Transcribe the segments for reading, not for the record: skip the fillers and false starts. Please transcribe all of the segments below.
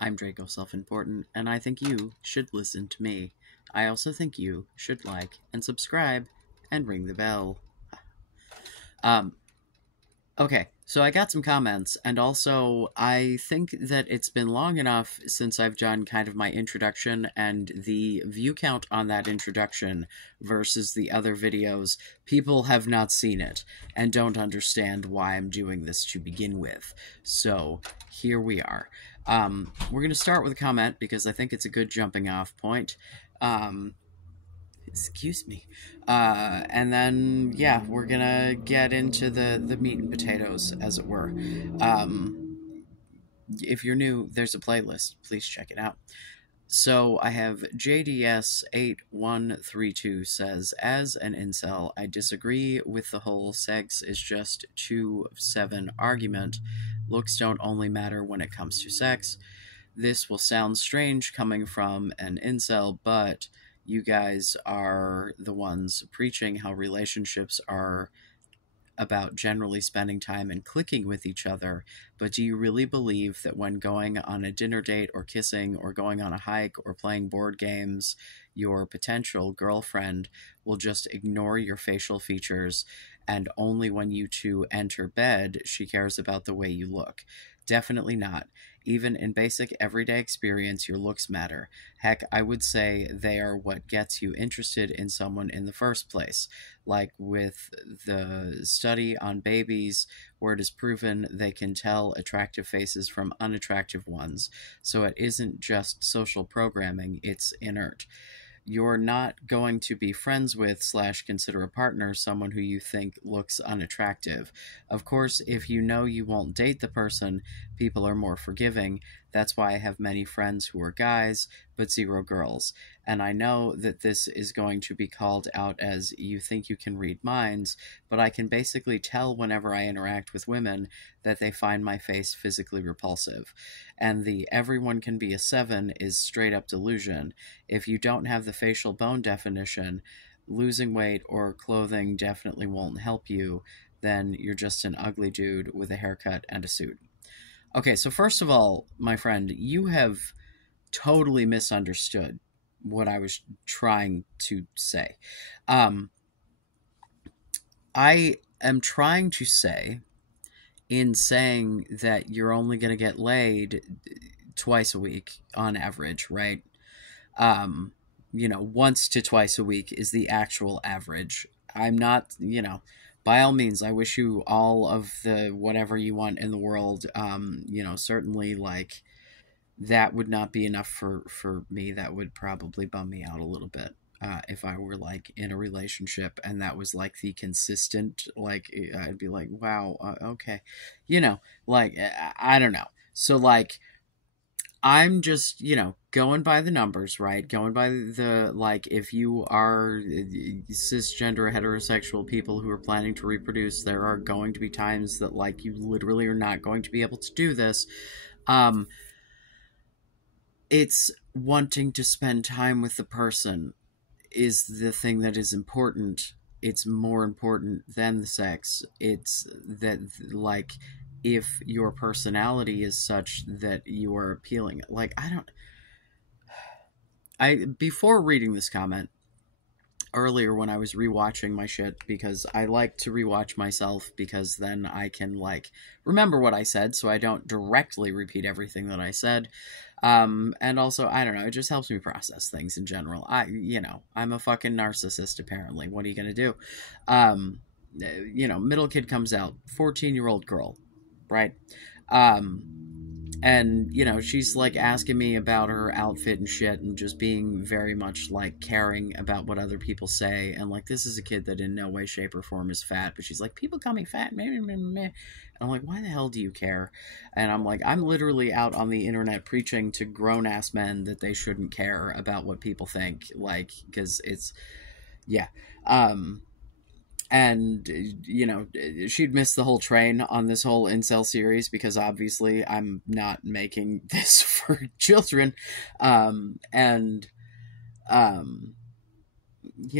I'm Draco Self-Important, and I think you should listen to me. I also think you should like and subscribe and ring the bell. Um, okay, so I got some comments, and also I think that it's been long enough since I've done kind of my introduction, and the view count on that introduction versus the other videos, people have not seen it and don't understand why I'm doing this to begin with. So here we are. We're going to start with a comment because I think it's a good jumping off point. Excuse me. And then, yeah, we're gonna get into the meat and potatoes, as it were. If you're new, there's a playlist. Please check it out. So I have JDS8132 says, as an incel, I disagree with the whole sex is just 2 of 7 argument. Looks don't only matter when it comes to sex. This will sound strange coming from an incel, but you guys are the ones preaching how relationships are about generally spending time and clicking with each other, but do you really believe that when going on a dinner date or kissing or going on a hike or playing board games, your potential girlfriend will just ignore your facial features and only when you two enter bed she cares about the way you look? Definitely not. Even in basic everyday experience, your looks matter. Heck, I would say they are what gets you interested in someone in the first place. Like with the study on babies, where it is proven they can tell attractive faces from unattractive ones. So it isn't just social programming, it's inert. You're not going to be friends with / consider a partner someone who you think looks unattractive. Of course, if you know you won't date the person, people are more forgiving. That's why I have many friends who are guys, but 0 girls. And I know that this is going to be called out as you think you can read minds, but I can basically tell whenever I interact with women that they find my face physically repulsive. And the everyone can be a 7 is straight up delusion. If you don't have the facial bone definition, losing weight or clothing definitely won't help you. Then you're just an ugly dude with a haircut and a suit. Okay, so first of all, my friend, you have totally misunderstood what I was trying to say. I am trying to say, in saying that you're only going to get laid twice a week on average, right? Once to twice a week is the actual average. I'm not, by all means, I wish you all of the whatever you want in the world. Certainly, like, that would not be enough for me. That would probably bum me out a little bit. If I were, like, in a relationship and that was, like, the consistent, like, I'd be like, wow, okay. I don't know. So, like, I'm just, going by the numbers, right? Going by the, like, if you are cisgender heterosexual people who are planning to reproduce, there are going to be times that, like, you literally are not going to be able to do this. It's wanting to spend time with the person is the thing that is important. It's more important than the sex. It's that, like, if your personality is such that you are appealing. Like, before reading this comment, earlier when I was rewatching my shit, because I like to rewatch myself because then I can, like, remember what I said so I don't directly repeat everything that I said. And also, I don't know, it just helps me process things in general. I'm a fucking narcissist, apparently. What are you gonna do? Middle kid comes out, 14-year-old girl, right? And, she's, like, asking me about her outfit and shit and just being very much, like, caring about what other people say. And, like, this is a kid that in no way, shape, or form is fat. But she's like, people call me fat. Meh, meh, meh, meh. And I'm like, why the hell do you care? And I'm like, I'm literally out on the internet preaching to grown-ass men that they shouldn't care about what people think. Like, because it's, yeah. And, she'd missed the whole train on this whole incel series because obviously I'm not making this for children.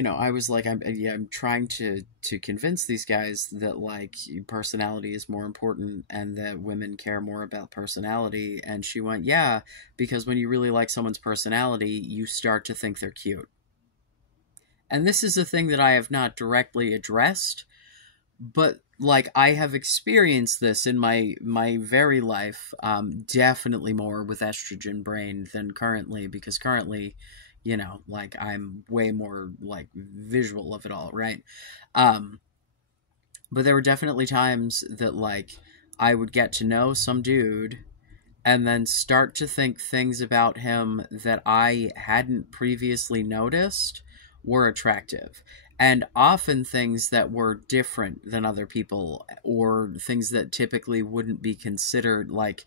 I was like, I'm trying to convince these guys that like personality is more important and that women care more about personality. And she went, yeah, because when you really like someone's personality, you start to think they're cute. And this is a thing that I have not directly addressed, but like I have experienced this in my very life, definitely more with estrogen brain than currently, because currently, like I'm way more like visual of it all, right? um but there were definitely times that like I would get to know some dude and then start to think things about him that I hadn't previously noticed were attractive. And often things that were different than other people, or things that typically wouldn't be considered. Like,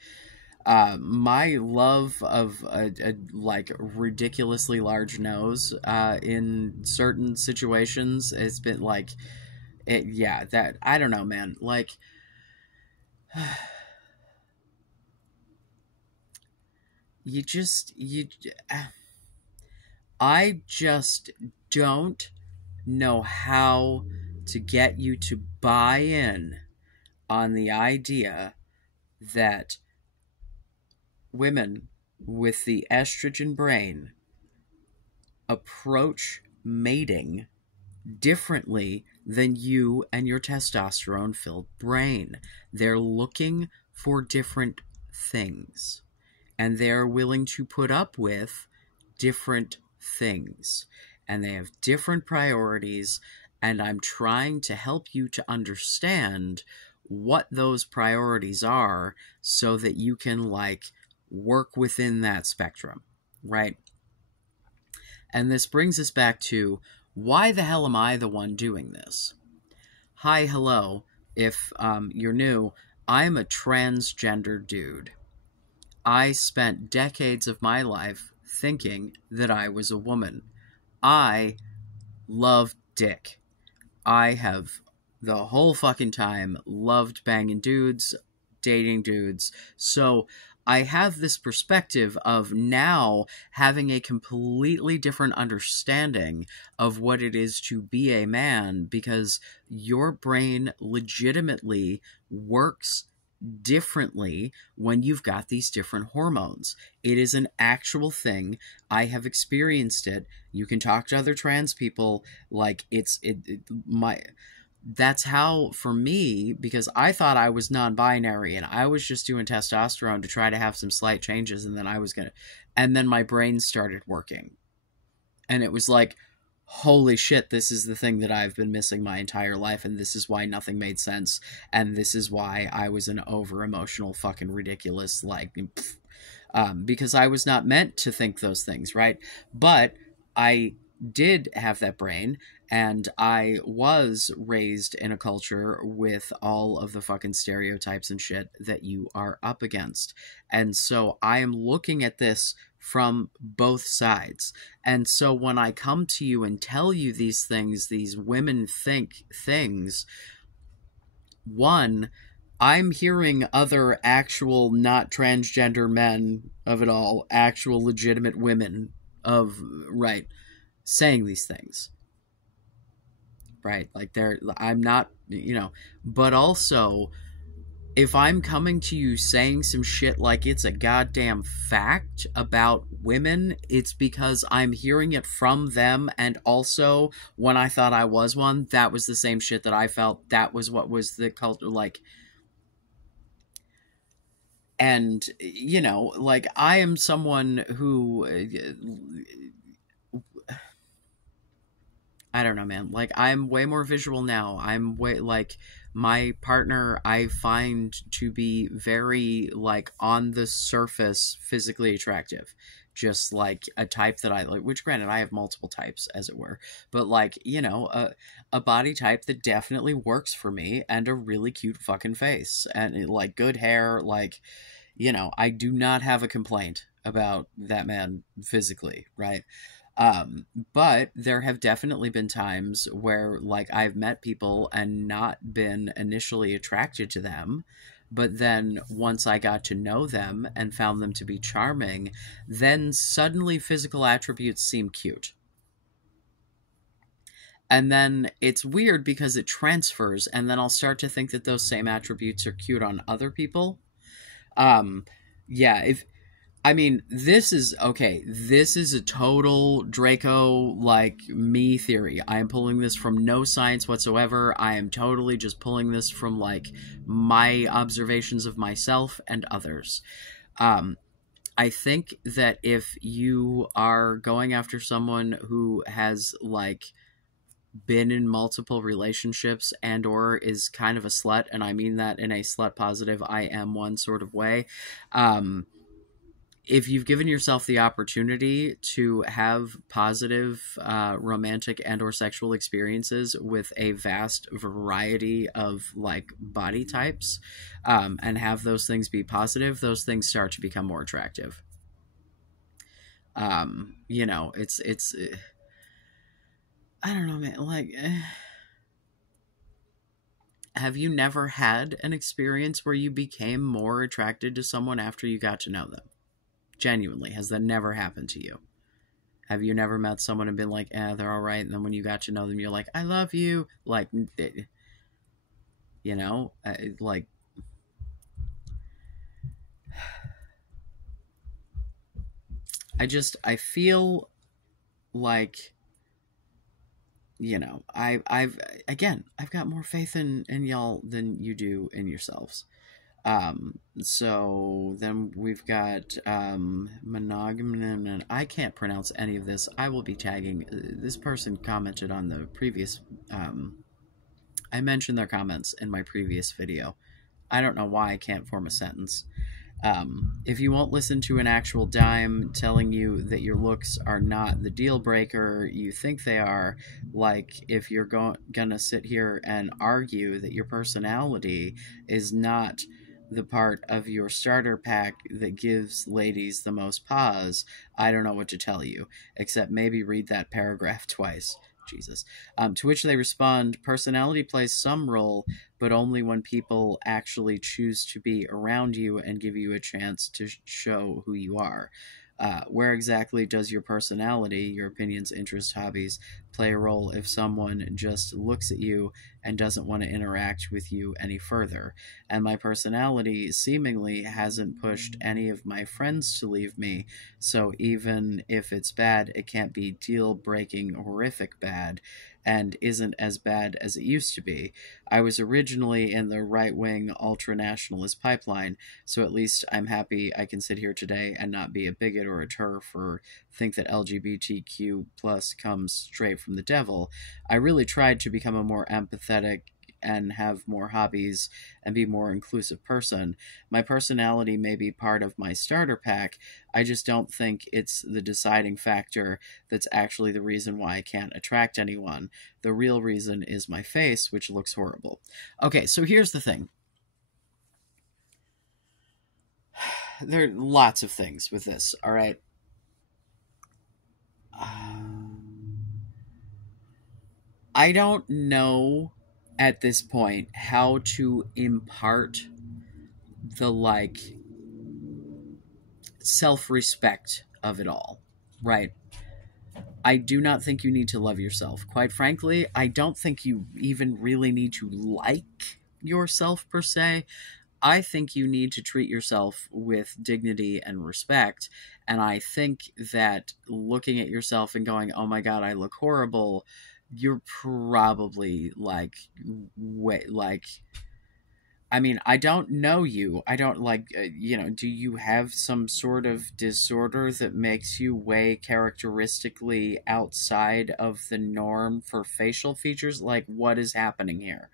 my love of a like ridiculously large nose in certain situations has been like, yeah, that, I don't know, man. Like, you just, I just don't know how to get you to buy in on the idea that women with the estrogen brain approach mating differently than you and your testosterone filled brain. They're looking for different things, and they're willing to put up with different things, and they have different priorities, and I'm trying to help you to understand what those priorities are so that you can like work within that spectrum, right? And this brings us back to, why the hell am I the one doing this? Hi, hello. If you're new, I'm a transgender dude. I spent decades of my life thinking that I was a woman. I love dick. I have the whole fucking time loved banging dudes, dating dudes. So I have this perspective of now having a completely different understanding of what it is to be a man, because your brain legitimately works differently when you've got these different hormones. It is an actual thing. I have experienced it. You can talk to other trans people. Like, my that's how, for me, because I thought I was non-binary and I was just doing testosterone to try to have some slight changes, and then and then my brain started working, and it was like, holy shit, this is the thing that I've been missing my entire life, and this is why nothing made sense, and this is why I was an over emotional fucking ridiculous, like, because I was not meant to think those things, right? But I did have that brain, and I was raised in a culture with all of the fucking stereotypes and shit that you are up against. And so I am looking at this from both sides. And so when I come to you and tell you these things, these women think things, one, I'm hearing other actual not transgender men of it all, actual legitimate women of, right, saying these things, right? Like, I'm not, but also, if I'm coming to you saying some shit like it's a goddamn fact about women, it's because I'm hearing it from them. And also, when I thought I was one, that was the same shit that I felt. That was what was the culture, like. And, like, I am someone who, I don't know, man. Like, I'm way more visual now. I'm way, like, my partner I find to be very, like, on the surface physically attractive. Just like a type that I like, which granted I have multiple types, as it were, but like, a body type that definitely works for me, and a really cute fucking face, and like good hair, like, I do not have a complaint about that man physically, right? But there have definitely been times where, like, I've met people and not been initially attracted to them, but then once I got to know them and found them to be charming, then suddenly physical attributes seem cute. And then it's weird because it transfers, and then I'll start to think that those same attributes are cute on other people. Um, yeah, if I mean, this is okay. This is a total Draco like me theory. I am pulling this from no science whatsoever. I am totally just pulling this from like my observations of myself and others. Um, I think that if you are going after someone who has like been in multiple relationships and or is kind of a slut, and I mean that in a slut positive I am one sort of way, if you've given yourself the opportunity to have positive romantic and or sexual experiences with a vast variety of like body types, and have those things be positive, those things start to become more attractive. You know, it's I don't know, man, like have you never had an experience where you became more attracted to someone after you got to know them? Genuinely, has that never happened to you? Have you never met someone and been like, they're all right, and then when you got to know them, you're like, I love you, like, you know, like, I feel like, you know, I've got more faith in y'all than you do in yourselves. So then we've got monogamy, and I can't pronounce any of this. I will be tagging this person commented on the previous I mentioned their comments in my previous video. I don't know why I can't form a sentence. If you won't listen to an actual dime telling you that your looks are not the deal breaker you think they are, like if you're gonna sit here and argue that your personality is not the part of your starter pack that gives ladies the most pause, I don't know what to tell you, except maybe read that paragraph twice. Jesus. To which they respond, personality plays some role, but only when people actually choose to be around you and give you a chance to show who you are. Where exactly does your personality, your opinions, interests, hobbies play a role if someone just looks at you and doesn't want to interact with you any further? And my personality seemingly hasn't pushed any of my friends to leave me, so even if it's bad, it can't be deal-breaking, horrific bad, and isn't as bad as it used to be. I was originally in the right-wing ultra-nationalist pipeline, so at least I'm happy I can sit here today and not be a bigot or a TERF or think that LGBTQ plus comes straight from the devil. I really tried to become a more empathetic and have more hobbies and be a more inclusive person. My personality may be part of my starter pack. I just don't think it's the deciding factor that's actually the reason why I can't attract anyone. The real reason is my face, which looks horrible. Okay, so here's the thing. There are lots of things with this, all right? I don't know at this point how to impart the like self-respect of it all, right? I do not think you need to love yourself. Quite frankly, I don't think you even really need to like yourself per se. I think you need to treat yourself with dignity and respect. And I think that looking at yourself and going, oh my God, I look horrible, you're probably like, I mean, I don't know you. I don't like, you know, do you have some sort of disorder that makes you way characteristically outside of the norm for facial features? Like, what is happening here?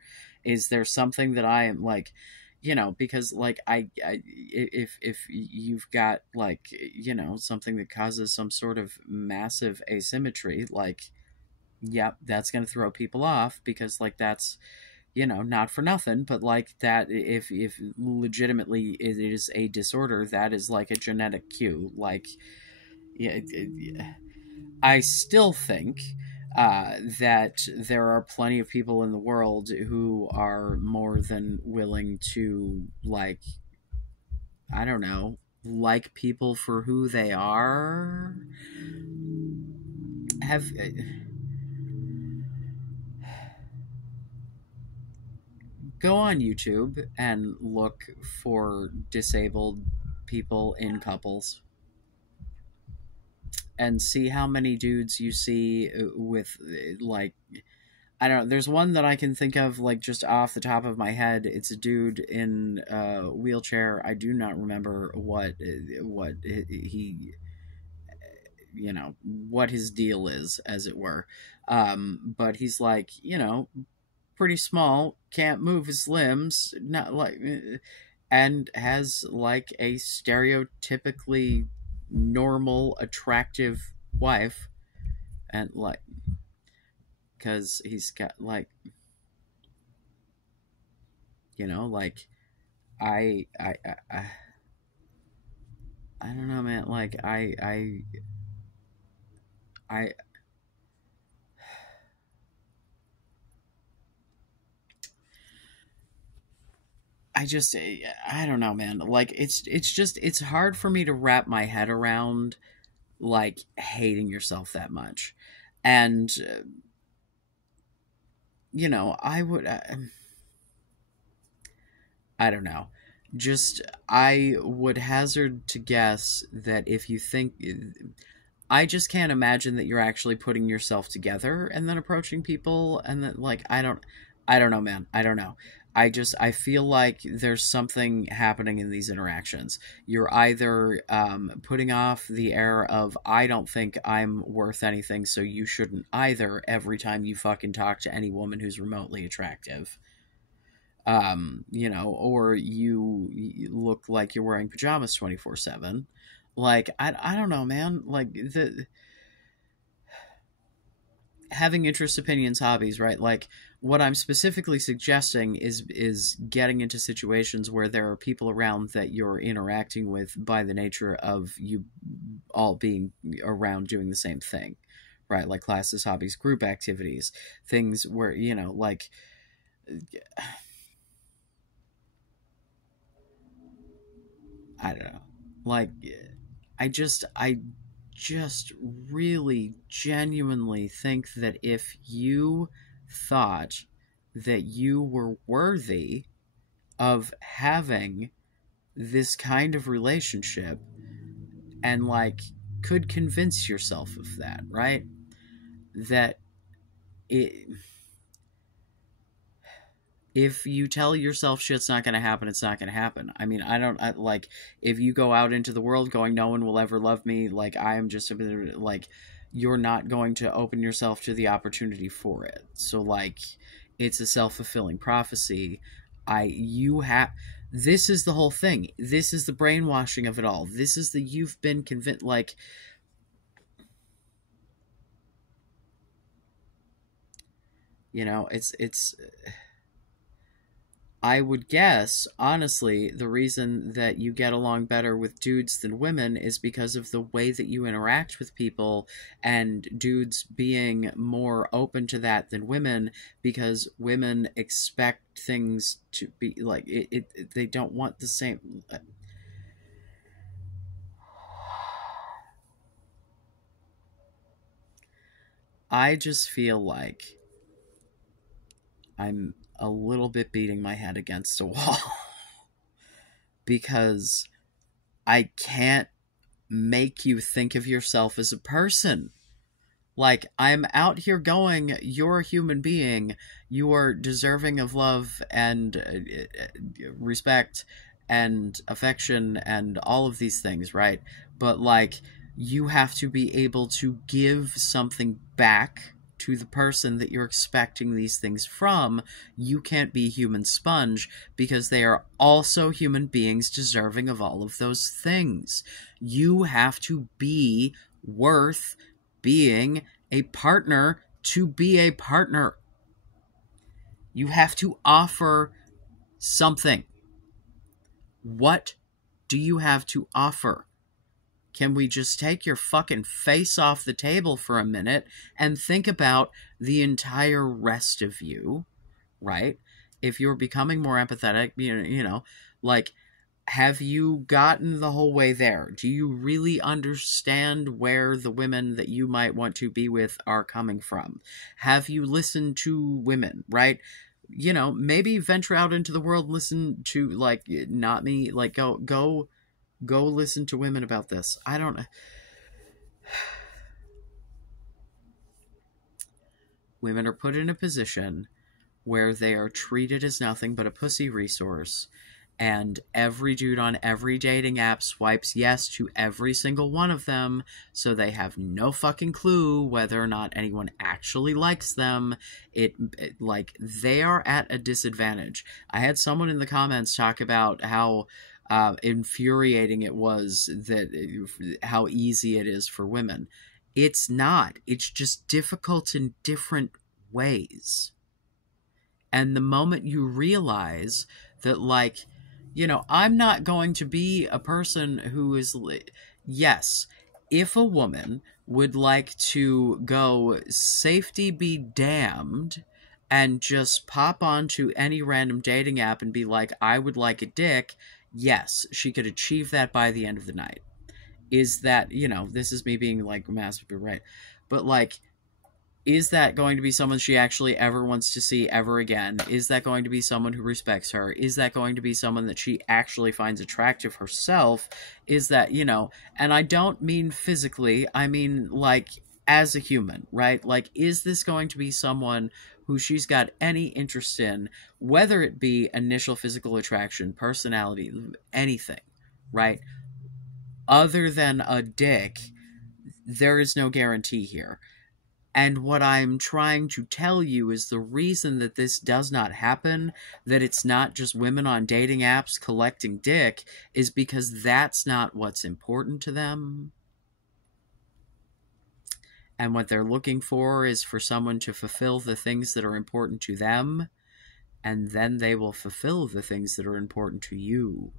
Is there something that I am like, you know, because like if you've got like, you know, something that causes some sort of massive asymmetry, like, yep, that's going to throw people off because like that's, you know, not for nothing, but like that if legitimately it is a disorder, that is like a genetic cue. Like, yeah, I still think that there are plenty of people in the world who are more than willing to like, I don't know, like people for who they are. Have Go on YouTube and look for disabled people in couples and see how many dudes you see with, like, I don't know. There's one that I can think of, like, just off the top of my head. It's a dude in a wheelchair. I do not remember what he, what his deal is, as it were. But he's like, pretty small, can't move his limbs, not like, and has like a stereotypically normal, attractive wife, and like, because he's got like, like, I don't know, man. Like, I just, I don't know, man. Like, it's hard for me to wrap my head around, like, hating yourself that much. And I would, I don't know. Just, I would hazard to guess that if you think, I just can't imagine that you're actually putting yourself together and then approaching people, and then, like, I don't know, man. I don't know. I feel like there's something happening in these interactions. You're either putting off the air of, I don't think I'm worth anything, so you shouldn't either, every time you fucking talk to any woman who's remotely attractive. Or you look like you're wearing pajamas 24/7. Like, I don't know, man. Like, the having interests, opinions, hobbies, right? Like, what I'm specifically suggesting is getting into situations where there are people around that you're interacting with by the nature of you all being around doing the same thing, right? Like classes, hobbies, group activities, things where, like, I don't know. Like, I just really genuinely think that if you thought that you were worthy of having this kind of relationship, and, like, could convince yourself of that, right? That it if you tell yourself shit's not going to happen, it's not going to happen. I mean, like, if you go out into the world going, no one will ever love me, like, I am just like, you're not going to open yourself to the opportunity for it. So, like, it's a self-fulfilling prophecy. You have, this is the whole thing. This is the brainwashing of it all. This is the, you've been convinced, like, it's I would guess, honestly, the reason that you get along better with dudes than women is because of the way that you interact with people, and dudes being more open to that than women, because women expect things to be like they don't want the same. I just feel like I'm a little bit beating my head against a wall because I can't make you think of yourself as a person. Like, I'm out here going, you're a human being, you are deserving of love and respect and affection and all of these things, right? But, like, you have to be able to give something back to the person that you're expecting these things from. You can't be a human sponge, because they are also human beings deserving of all of those things. You have to be worth being a partner to be a partner. You have to offer something. What do you have to offer? Can we just take your fucking face off the table for a minute and think about the entire rest of you, right? If you're becoming more empathetic, like, have you gotten the whole way there? Do you really understand where the women that you might want to be with are coming from? Have you listened to women, right? you know, maybe venture out into the world, listen to, like, not me, like, go listen to women about this. I don't. Women are put in a position where they are treated as nothing but a pussy resource, and every dude on every dating app swipes yes to every single one of them, so they have no fucking clue whether or not anyone actually likes them. Like, they are at a disadvantage. I had someone in the comments talk about how infuriating it was, that how easy it is for women. It's not. It's just difficult in different ways. And the moment you realize that, like, you know, I'm not going to be a person who is, yes, if a woman would like to go safety be damned and just pop onto any random dating app and be like, I would like a dick, yes, she could achieve that by the end of the night. Is that, you know, this is me being, like, massively right, but, like, is that going to be someone she actually ever wants to see ever again? Is that going to be someone who respects her? Is that going to be someone that she actually finds attractive herself? Is that, you know, and I don't mean physically, I mean, like, as a human, right? Like, is this going to be someone who she's got any interest in, whether it be initial physical attraction, personality, anything, right? Other than a dick, there is no guarantee here. And what I'm trying to tell you is the reason that this does not happen, that it's not just women on dating apps collecting dick, is because that's not what's important to them. And what they're looking for is for someone to fulfill the things that are important to them, and then they will fulfill the things that are important to you.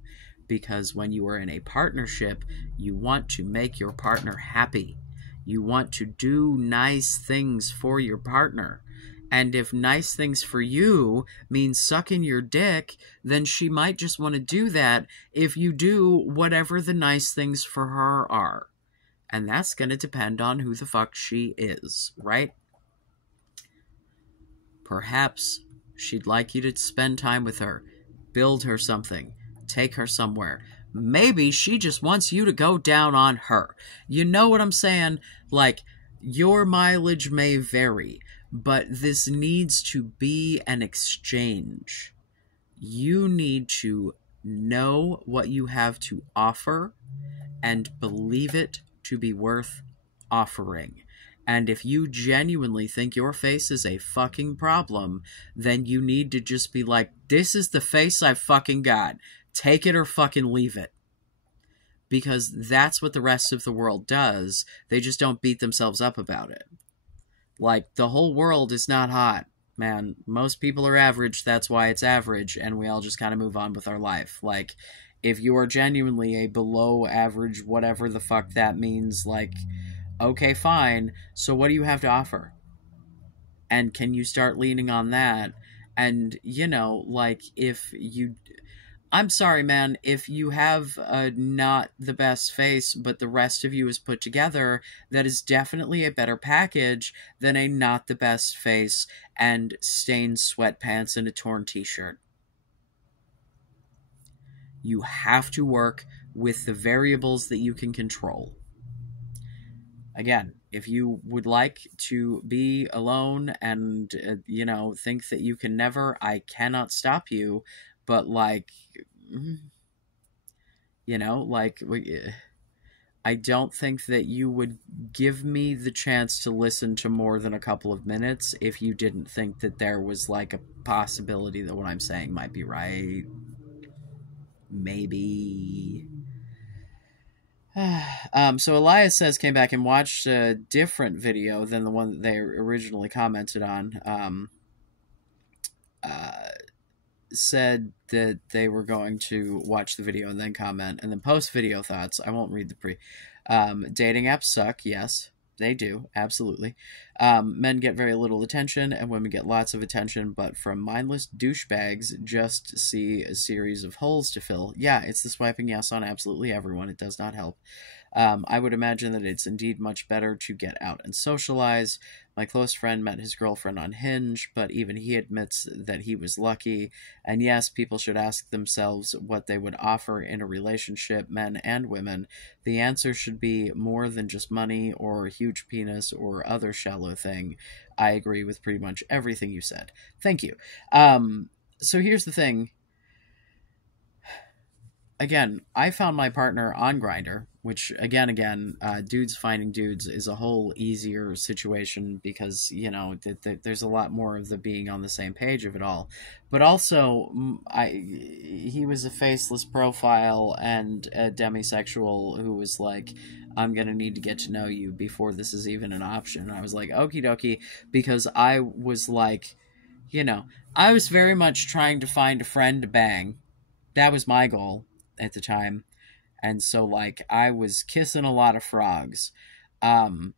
Because when you are in a partnership, you want to make your partner happy. You want to do nice things for your partner. And if nice things for you means sucking your dick, then she might just want to do that if you do whatever the nice things for her are. And that's going to depend on who the fuck she is, right? Perhaps she'd like you to spend time with her, build her something, take her somewhere. Maybe she just wants you to go down on her. You know what I'm saying? Like, your mileage may vary, but this needs to be an exchange. You need to know what you have to offer and believe it to be worth offering. And if you genuinely think your face is a fucking problem, then you need to just be like, this is the face I've fucking got. Take it or fucking leave it. Because that's what the rest of the world does. They just don't beat themselves up about it. Like, the whole world is not hot, man. Most people are average, that's why it's average, and we all just kind of move on with our life. Like, if you are genuinely a below average, whatever the fuck that means, like, okay, fine, so what do you have to offer? And can you start leaning on that? And, you know, like, if you... I'm sorry, man, if you have not the best face, but the rest of you is put together, that is definitely a better package than a not the best face and stained sweatpants and a torn t-shirt. You have to work with the variables that you can control. Again, if you would like to be alone and, you know, think that you can never, I cannot stop you. But, like, you know, like, I don't think that you would give me the chance to listen to more than a couple of minutes if you didn't think that there was, like, a possibility that what I'm saying might be right. Maybe. So Elias says came back and watched a different video than the one that they originally commented on. Said that they were going to watch the video and then comment and then post video thoughts. I won't read the dating apps suck. Yes, they do. Absolutely. Men get very little attention and women get lots of attention, but from mindless douchebags just see a series of holes to fill. Yeah, it's the swiping yes on absolutely everyone. It does not help. I would imagine that it's indeed much better to get out and socialize. My close friend met his girlfriend on Hinge, but even he admits that he was lucky. And yes, people should ask themselves what they would offer in a relationship, men and women. The answer should be more than just money or huge penis or other shallow thing. I agree with pretty much everything you said. Thank you. So here's the thing. Again, I found my partner on Grindr, which again, dudes finding dudes is a whole easier situation because there's a lot more of the being on the same page of it all. But also, he was a faceless profile and a demisexual who was like, "I'm gonna need to get to know you before this is even an option." And I was like, "Okie dokie," because I was like, I was very much trying to find a friend to bang. That was my goal at the time. And so like I was kissing a lot of frogs. Um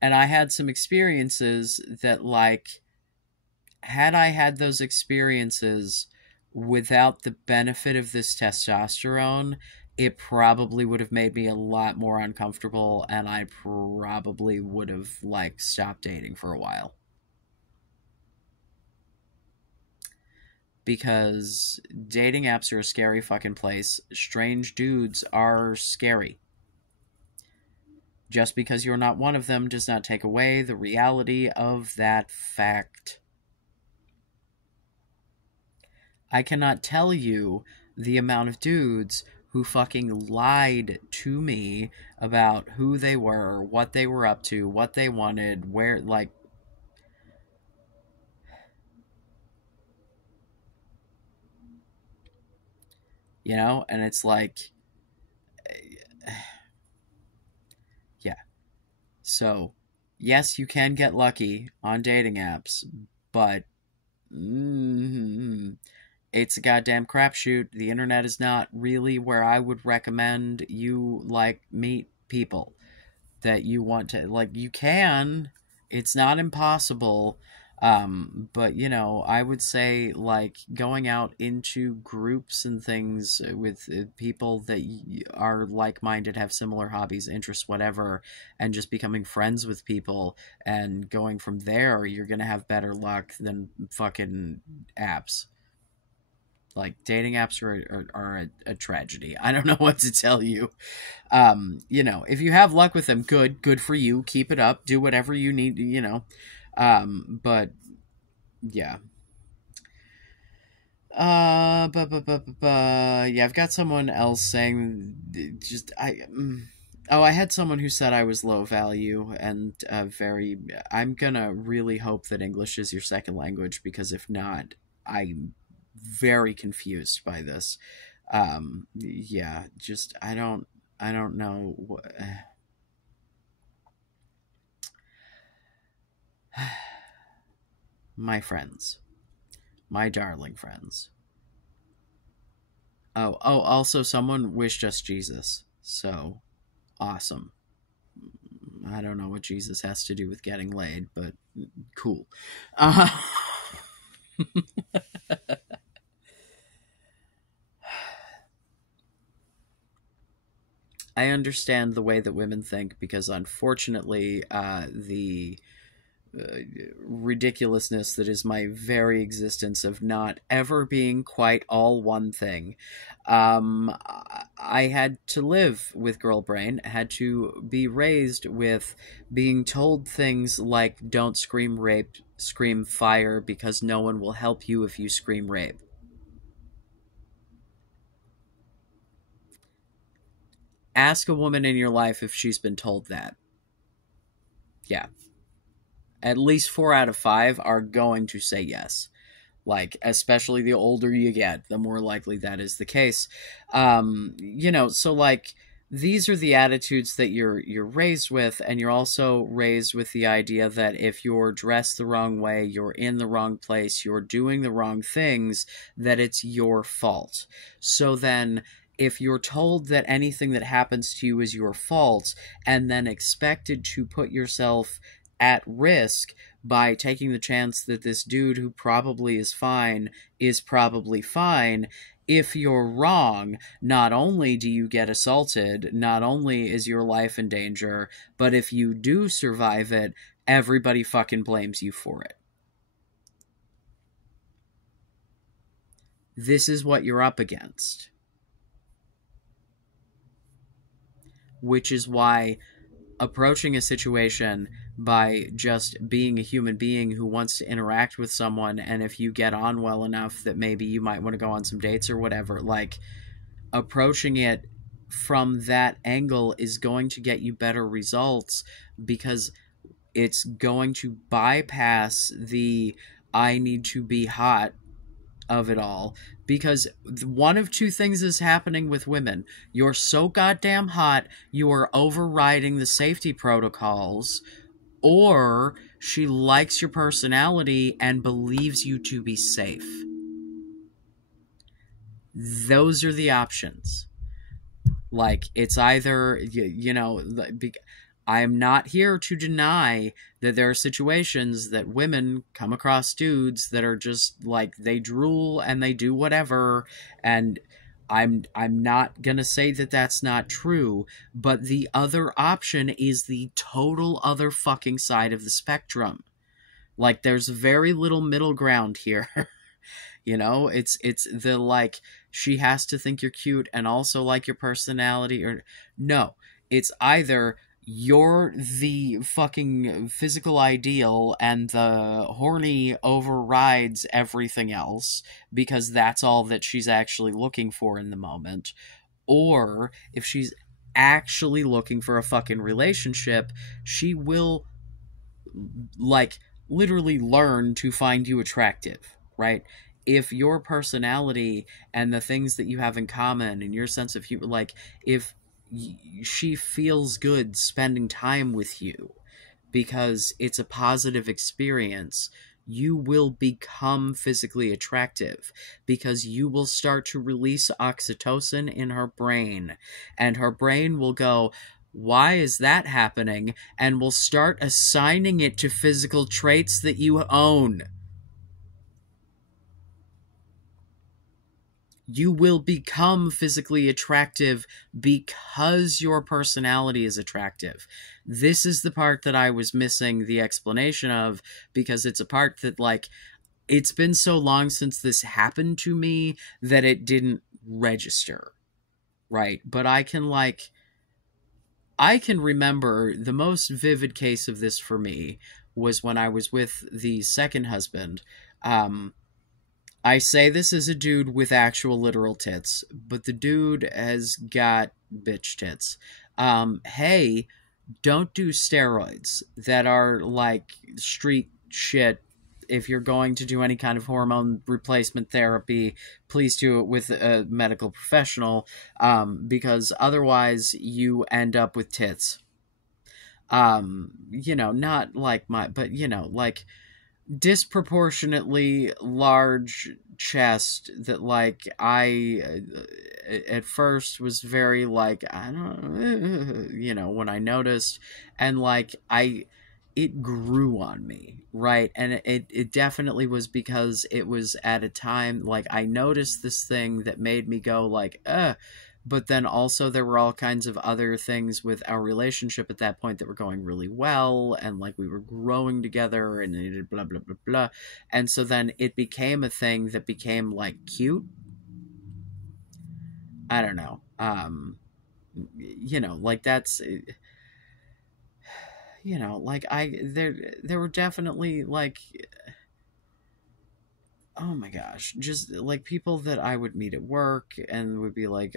and I had some experiences that like had I had those experiences without the benefit of this testosterone, it probably would have made me a lot more uncomfortable and I probably would have like stopped dating for a while. Because dating apps are a scary fucking place. Strange dudes are scary. Just because you're not one of them does not take away the reality of that fact. I cannot tell you the amount of dudes who fucking lied to me about who they were, what they were up to, what they wanted, where, like, and it's like, yeah. So, yes, you can get lucky on dating apps, but it's a goddamn crapshoot. The internet is not really where I would recommend you, like, meet people that you want to, like, you can. It's not impossible. But I would say like going out into groups and things with people that are like-minded, have similar hobbies, interests, whatever, and just becoming friends with people and going from there, you're gonna have better luck than fucking apps. Like dating apps are a tragedy. I don't know what to tell you. If you have luck with them, good for you. Keep it up. Do whatever you need. But yeah. Yeah, I've got someone else saying just Oh, I had someone who said I was low value and very. I'm gonna really hope that English is your second language because if not, I'm very confused by this. Yeah, just I don't know. My friends, my darling friends. Also, someone wished us Jesus. So awesome. I don't know what Jesus has to do with getting laid, but cool. Uh, I understand the way that women think because, unfortunately, the ridiculousness that is my very existence of not ever being quite all one thing. I had to live with girl brain, had to be raised with being told things like don't scream rape, scream fire because no one will help you if you scream rape. Ask a woman in your life if she's been told that. Yeah. At least 4 out of 5 are going to say yes. Like, especially the older you get, the more likely that is the case. So like these are the attitudes that you're raised with, and you're also raised with the idea that if you're dressed the wrong way, you're in the wrong place, you're doing the wrong things, that it's your fault. So then if you're told that anything that happens to you is your fault and then expected to put yourself at risk by taking the chance that this dude who probably is fine is probably fine, If you're wrong, not only do you get assaulted, not only is your life in danger, but if you do survive it, everybody fucking blames you for it. This is what you're up against. Which is why approaching a situation by just being a human being who wants to interact with someone, and if you get on well enough that maybe you might want to go on some dates or whatever, like, approaching it from that angle is going to get you better results, because it's going to bypass the I need to be hot of it all, because one of two things is happening with women. You're so goddamn hot, you are overriding the safety protocols, or she likes your personality and believes you to be safe. Those are the options. Like, it's either, I am not here to deny that there are situations that women come across dudes that are just like, they drool and they do whatever, and I'm not gonna say that that's not true, but the other option is the total other fucking side of the spectrum. Like, there's very little middle ground here. It's the, like, she has to think you're cute and also like your personality, or no, it's either you're the fucking physical ideal and the horny overrides everything else because that's all that she's actually looking for in the moment, or if she's actually looking for a fucking relationship, she will, like, literally learn to find you attractive, right? If your personality and the things that you have in common and your sense of humor, like, if she feels good spending time with you because it's a positive experience, you will become physically attractive because you will start to release oxytocin in her brain, and her brain will go, why is that happening? And will start assigning it to physical traits that you own. You will become physically attractive because your personality is attractive. This is the part that I was missing the explanation of, because it's a part that, like, it's been so long since this happened to me that it didn't register, right? But I can remember the most vivid case of this for me was when I was with the second husband. I say this as a dude with actual literal tits, but the dude has got bitch tits. Hey, don't do steroids that are like street shit. If you're going to do any kind of hormone replacement therapy, please do it with a medical professional, because otherwise you end up with tits. Not like but like disproportionately large chest that, like, I at first was very like, I don't when I noticed, and like it grew on me, right? And it definitely was because it was at a time, like, I noticed this thing that made me go like, but then also there were all kinds of other things with our relationship at that point that were going really well, and like we were growing together and blah blah blah blah, and so then it became a thing that became like cute. I don't know. Like, that's, like, there were definitely, like, oh my gosh, just like people that I would meet at work and would be like,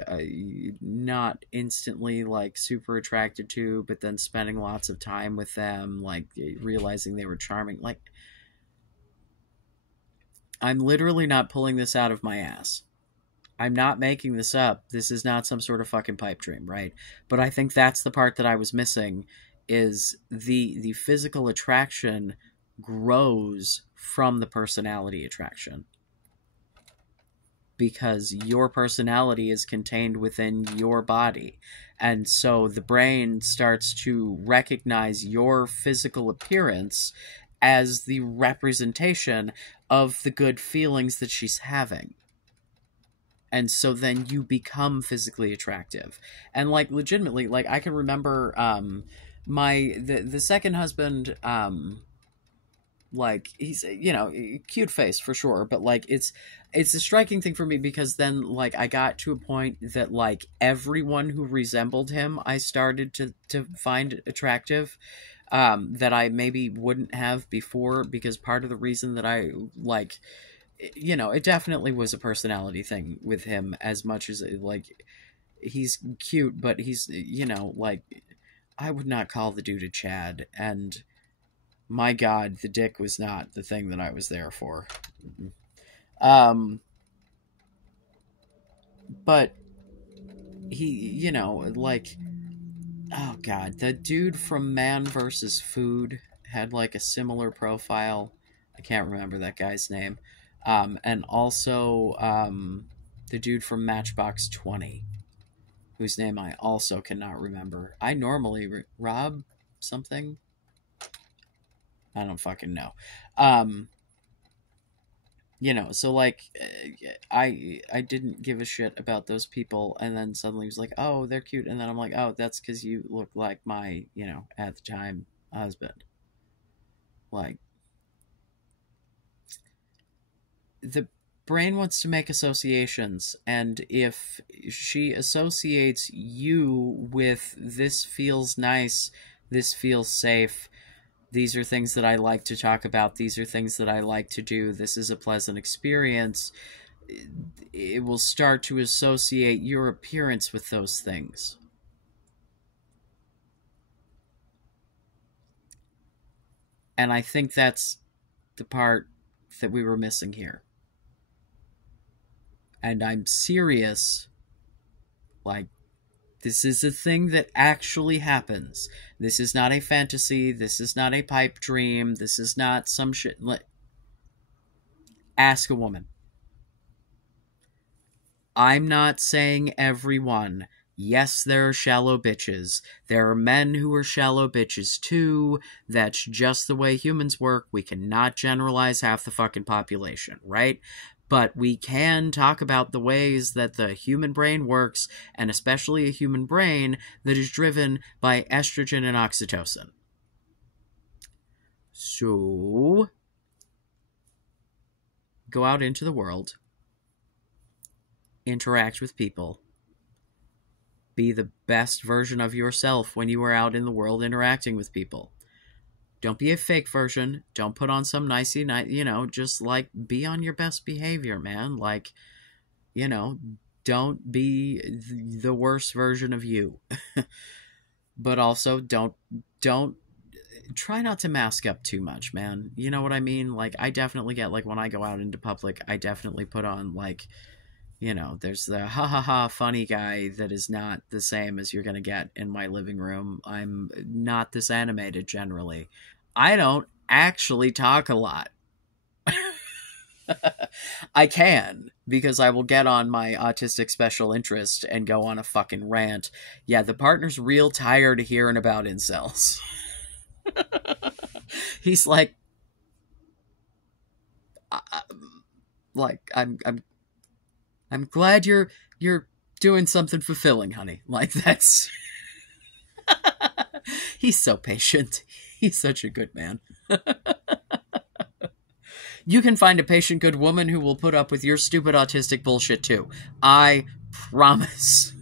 not instantly like super attracted to, but then spending lots of time with them, like realizing they were charming. Like, I'm literally not pulling this out of my ass. I'm not making this up. This is not some sort of fucking pipe dream, right? But I think that's the part that I was missing, is the physical attraction grows from the personality attraction, because your personality is contained within your body. And so the brain starts to recognize your physical appearance as the representation of the good feelings that she's having. and so then you become physically attractive. And like legitimately, like I can remember the second husband, like he's, you know, cute face for sure, but like it's a striking thing for me because then like I got to a point that like everyone who resembled him I started to find attractive, that I maybe wouldn't have before, because part of the reason that I like, you know, it definitely was a personality thing with him, as much as like he's cute, but he's, you know, like I would not call the dude a Chad, and my God, the dick was not the thing that I was there for. Um, but he, you know, like, oh God, the dude from Man vs. Food had like a similar profile. I can't remember that guy's name. And also, the dude from Matchbox 20, whose name I also cannot remember. I normally, Rob something? I don't fucking know. Um, you know, so like I didn't give a shit about those people, and then suddenly he was like, oh, they're cute, and then I'm like, oh, that's because you look like my, you know, at the time husband. Like, the brain wants to make associations, and if she associates you with this feels nice, this feels safe, these are things that I like to talk about, these are things that I like to do, this is a pleasant experience, it will start to associate your appearance with those things. And I think that's the part that we were missing here. And I'm serious. Like, this is a thing that actually happens. This is not a fantasy. This is not a pipe dream. This is not some shit. Ask a woman. I'm not saying everyone. Yes, there are shallow bitches. There are men who are shallow bitches too. That's just the way humans work. We cannot generalize half the fucking population, right? But we can talk about the ways that the human brain works, and especially a human brain that is driven by estrogen and oxytocin. So, go out into the world, interact with people, be the best version of yourself when you are out in the world interacting with people. Don't be a fake version. Don't put on some nicey nice, you know, just like be on your best behavior, man. Like, you know, don't be the worst version of you. But also don't try not to mask up too much, man. You know what I mean? Like I definitely get like when I go out into public, I definitely put on like, you know, there's the ha ha ha funny guy that is not the same as you're going to get in my living room. I'm not this animated generally. I don't actually talk a lot. I can, because I will get on my autistic special interest and go on a fucking rant. Yeah, the partner's real tired of hearing about incels. He's like, I, like I'm glad you're doing something fulfilling, honey. Like that's he's so patient. He's such a good man. You can find a patient good woman who will put up with your stupid autistic bullshit too. I promise.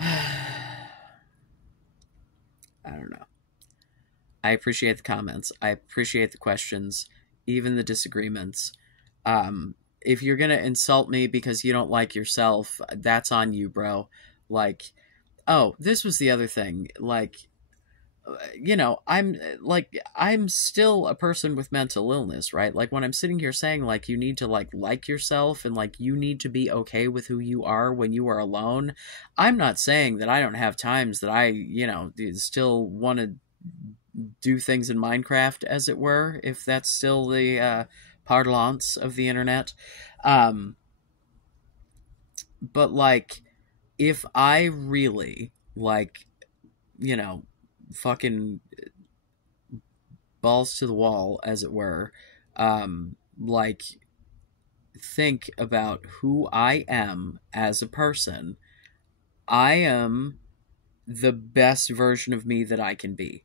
I don't know. I appreciate the comments. I appreciate the questions, even the disagreements. If you're gonna insult me because you don't like yourself, that's on you, bro. Like, oh, this was the other thing. Like, you know, I'm still a person with mental illness, right? Like when I'm sitting here saying like you need to like yourself and like you need to be okay with who you are when you are alone, I'm not saying that I don't have times that I, you know, still want to do things in Minecraft, as it were, if that's still the parlance of the internet. Um, but like, if I really like, you know, fucking balls to the wall, as it were, like think about who I am as a person, I am the best version of me that I can be.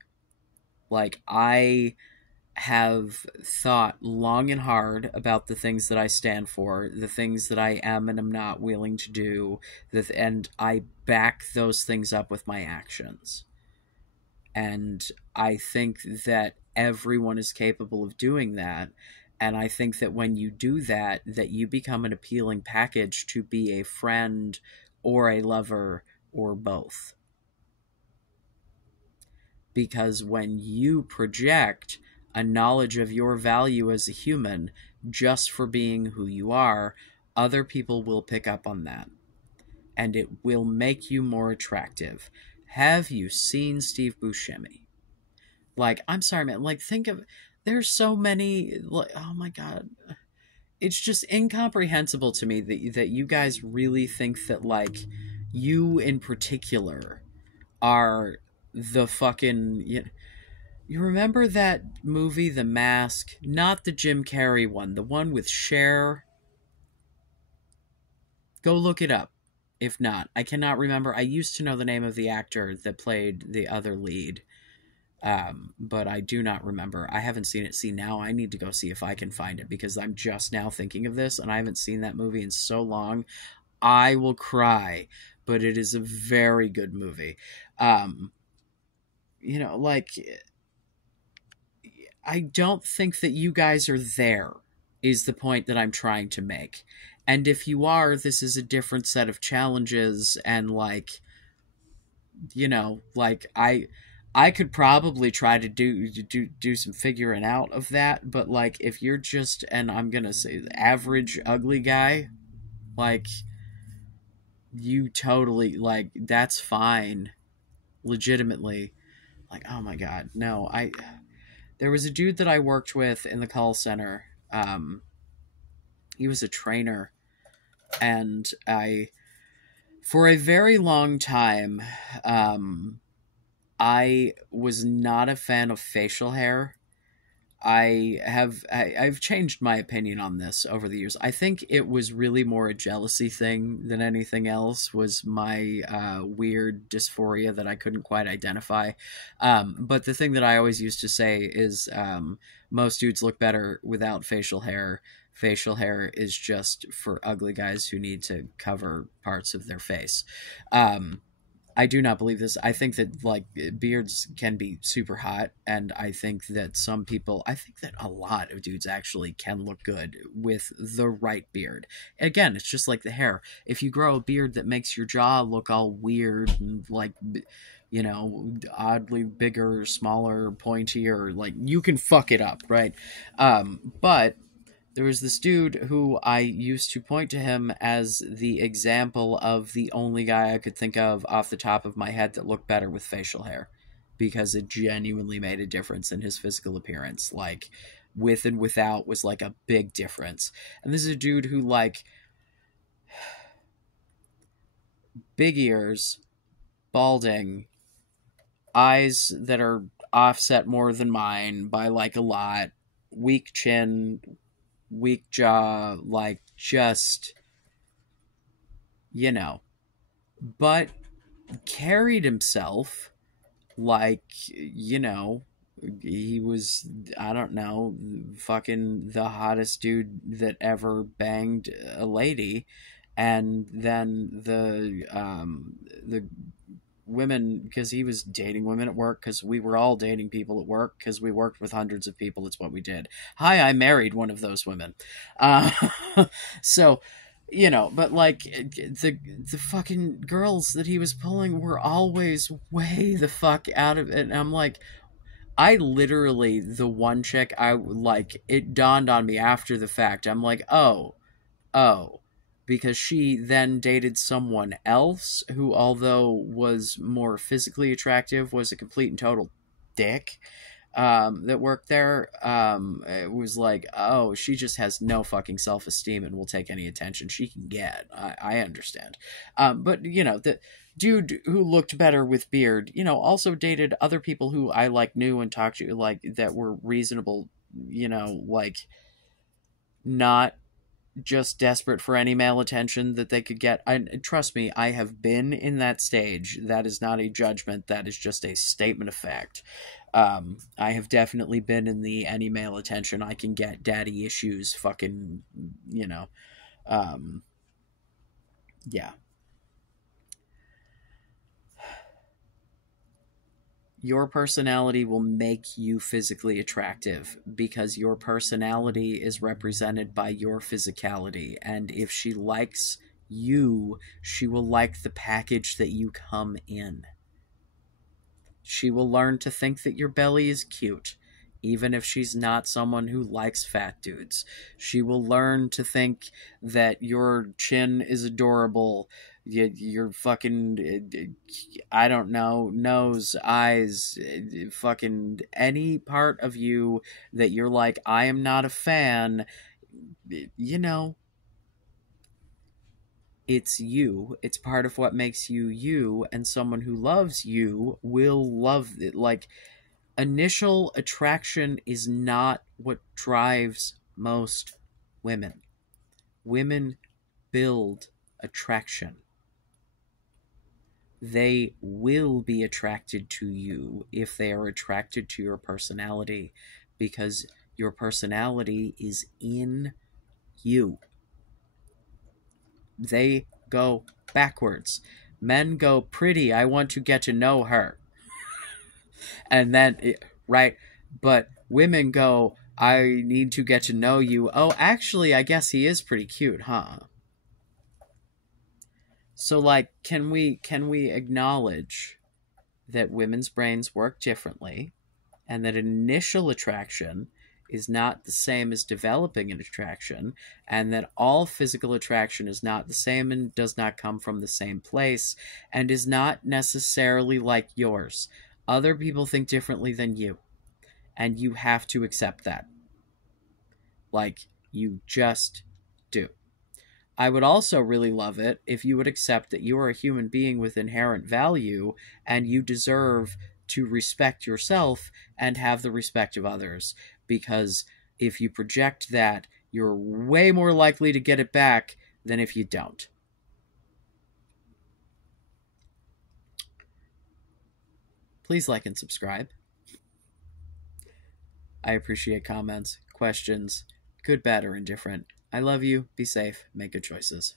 Like, I have thought long and hard about the things that I stand for, the things that I am and am not willing to do, and I back those things up with my actions. And I think that everyone is capable of doing that. And I think that when you do that, that you become an appealing package to be a friend or a lover or both. Because when you project a knowledge of your value as a human just for being who you are, other people will pick up on that. And it will make you more attractive. Have you seen Steve Buscemi? Like, I'm sorry, man. Like, think of, there's so many. Like, oh my god, it's just incomprehensible to me that you guys really think that, like, you in particular are the fucking. You remember that movie, The Mask? Not the Jim Carrey one, the one with Cher. Go look it up. If not, I cannot remember. I used to know the name of the actor that played the other lead. But I do not remember. I haven't seen it. See, now I need to go see if I can find it because I'm just now thinking of this and I haven't seen that movie in so long. I will cry, but it is a very good movie. Um, like, I don't think that you guys are there, is the point that I'm trying to make. And if you are, this is a different set of challenges and, like, like, I could probably try to do some figuring out of that, but, like, if you're just, and I'm gonna say the average ugly guy, like, you totally, like, that's fine, legitimately. Like, oh my god, no, there was a dude that I worked with in the call center. He was a trainer, and for a very long time, I was not a fan of facial hair. I've changed my opinion on this over the years. I think it was really more a jealousy thing than anything else. Was my weird dysphoria that I couldn't quite identify. But the thing that I always used to say is most dudes look better without facial hair. Facial hair is just for ugly guys who need to cover parts of their face. I do not believe this. I think that, like, beards can be super hot, and I think that I think that a lot of dudes actually can look good with the right beard. Again, it's just like the hair. If you grow a beard that makes your jaw look all weird and, like, oddly bigger, smaller, pointier, like, you can fuck it up, right? But there was this dude who I used to point to him as the example of the only guy I could think of off the top of my head that looked better with facial hair, because it genuinely made a difference in his physical appearance. Like, with and without was, like, a big difference. And this is a dude who, like, big ears, balding, eyes that are offset more than mine by, like, a lot, weak chin, weak jaw, like, just, but carried himself like, he was, I don't know, fucking the hottest dude that ever banged a lady. And then the women, because he was dating women at work, because we were all dating people at work, because we worked with hundreds of people. It's what we did. Hi, I married one of those women. uh, so, but, like, the fucking girls that he was pulling were always way the fuck out of it. And I'm like, I literally, the one chick, I, like, it dawned on me after the fact. I'm like, oh, because she then dated someone else who, although was more physically attractive, was a complete and total dick, that worked there. It was like, oh, she just has no fucking self-esteem and will take any attention she can get. I understand. But, the dude who looked better with beard, also dated other people who I, like, knew and talked to, like, that were reasonable, like, not just desperate for any male attention that they could get. Trust me, I have been in that stage. That is not a judgment. That is just a statement of fact. I have definitely been in the any male attention I can get, daddy issues, fucking, you know, um, yeah. Your personality will make you physically attractive because your personality is represented by your physicality. And if she likes you, she will like the package that you come in. She will learn to think that your belly is cute, even if she's not someone who likes fat dudes. She will learn to think that your chin is adorable. Your fucking, I don't know, nose, eyes, fucking any part of you that you're like, I am not a fan, you know, it's you. It's part of what makes you you, and someone who loves you will love it. Like, initial attraction is not what drives most women. Women build attraction. They will be attracted to you if they are attracted to your personality, because your personality is in you. They go backwards. Men go, pretty, I want to get to know her. And then, right? But women go, I need to get to know you. Oh, actually, I guess he is pretty cute, huh? So, like, can we acknowledge that women's brains work differently, and that initial attraction is not the same as developing an attraction, and that all physical attraction is not the same and does not come from the same place, and is not necessarily like yours. Other people think differently than you, and you have to accept that. Like, you just do. I would also really love it if you would accept that you are a human being with inherent value and you deserve to respect yourself and have the respect of others. Because if you project that, you're way more likely to get it back than if you don't. Please like and subscribe. I appreciate comments, questions, good, bad, or indifferent. I love you. Be safe. Make good choices.